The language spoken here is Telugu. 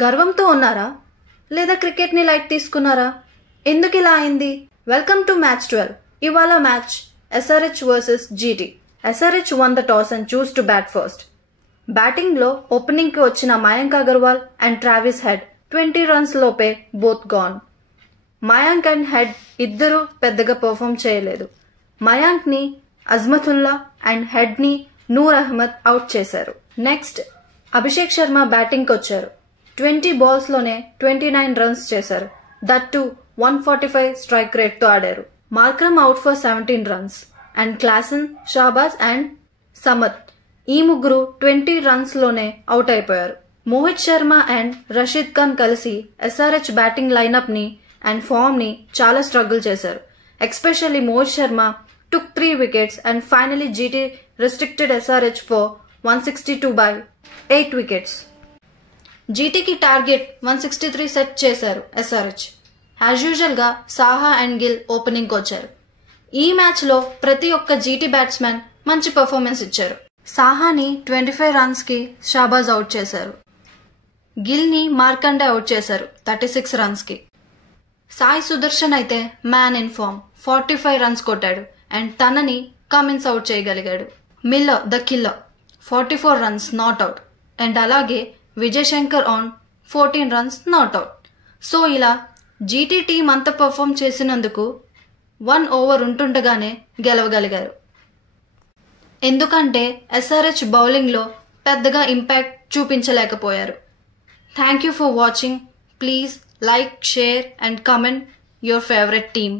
గర్వంతో ఉన్నారా లేదా క్రికెట్ని లైట్ తీసుకున్నారా? ఎందుకు ఇలా అయింది? Welcome to match 12. ఇవాళ match SRH versus GT. SRH won the toss and choose to bat first. బ్యాటింగ్లో ఓపెనింగ్కి వచ్చిన Mayank Agarwal and Travis Head 20 runs లోపే both gone. Mayank and Head ఇద్దరూ పెద్దగా పర్ఫామ్ చేయలేదు. మయాంక్ని అజ్మతుల్లా అండ్ హెడ్ని నూర్ అహ్మద్ అవుట్ చేశారు. నెక్స్ట్ అభిషేక్ శర్మ బ్యాటింగ్కి వచ్చారు. 20 బాల్స్లోనే 29 రన్స్ చేశారు. దట్ టు 145 స్ట్రైక్ రేట్తో ఆడారు. Markram out for 17 runs and Klaasen, Shahbaz and Samad ఈ ముగ్గురు 20 రన్స్లోనే అవుట్ అయిపోయారు. మోహిత్ శర్మ అండ్ రషీద్ ఖాన్ కలిసి ఎస్ఆర్హెచ్ బ్యాటింగ్ లైనప్ని అండ్ ఫామ్ని చాలా స్ట్రగుల్ చేశారు. Especially Mohit Sharma took 3 wickets and finally GT restricted SRH for 162 by 8 wickets. GTకి target 163 set చేశారు SRH. యాజ్ యూజువల్గా సాహా అండ్ గిల్ ఓపెనింగ్కి వచ్చారు. ఈ మ్యాచ్లో ప్రతి ఒక్క జీటీ బ్యాట్స్మెన్ మంచి పర్ఫార్మెన్స్ ఇచ్చారు. సాహాని 25 రన్స్కి షాబాజ్ అవుట్ చేశారు. గిల్ని మార్కండే అవుట్ చేశారు 36 రన్స్కి. సాయి సుదర్శన్ అయితే మ్యాన్ ఇన్ ఫామ్ 45 రన్స్ కొట్టాడు అండ్ తనని కమిన్స్ అవుట్ చేయగలిగాడు. Miller the killer 44 runs not out and అలాగే Vijay Shankar on 14 runs not out. So ఇలా జీటీ టీం అంత పర్ఫామ్ చేసినందుకు 1 ఓవర్ ఉంటుండగానే గెలవగలిగారు. ఎందుకంటే ఎస్ఆర్హెచ్ బౌలింగ్లో పెద్దగా ఇంపాక్ట్ చూపించలేకపోయారు. Thank you for watching. Please like, share and comment your favorite team.